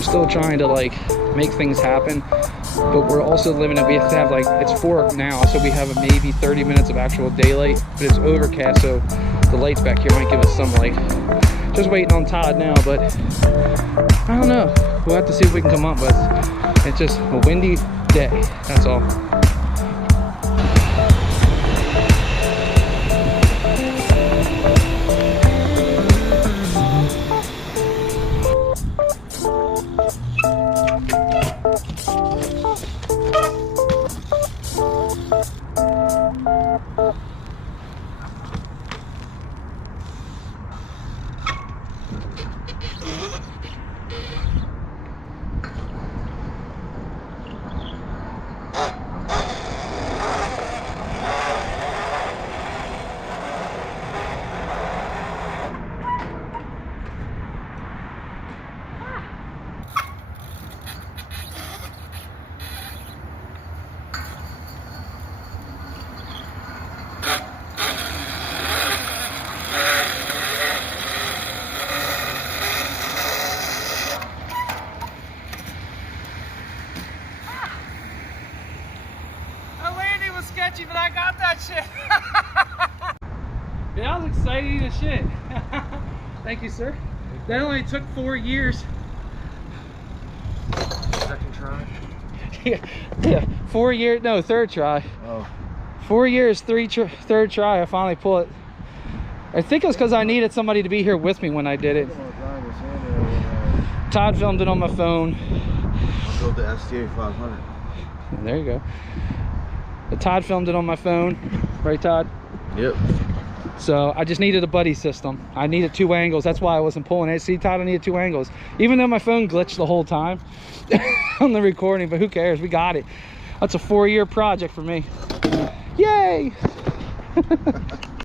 we're still trying to like make things happen, but we're also limited. We have to have like, it's 4 now, so we have maybe 30 minutes of actual daylight, but it's overcast, so the lights back here might give us some light. Just waiting on Todd now, but I don't know. We'll have to see if we can come up with. It's just a windy day, that's all. Sketchy, but I got that shit. Yeah, that was exciting as shit. Thank you, sir. That only took 4 years. Second try? Yeah, 4 years, no, third try. Oh. 4 years, third try, I finally pull it. I think it was because I needed somebody to be here with me when I did it. Todd filmed it on my phone. I built the STA 500. There you go. But Todd filmed it on my phone, right, Todd? Yep. So I just needed a buddy system. I needed 2 angles. That's why I wasn't pulling it. See, Todd, I needed 2 angles. Even though my phone glitched the whole time on the recording, but who cares? We got it. That's a 4-year project for me. Yay!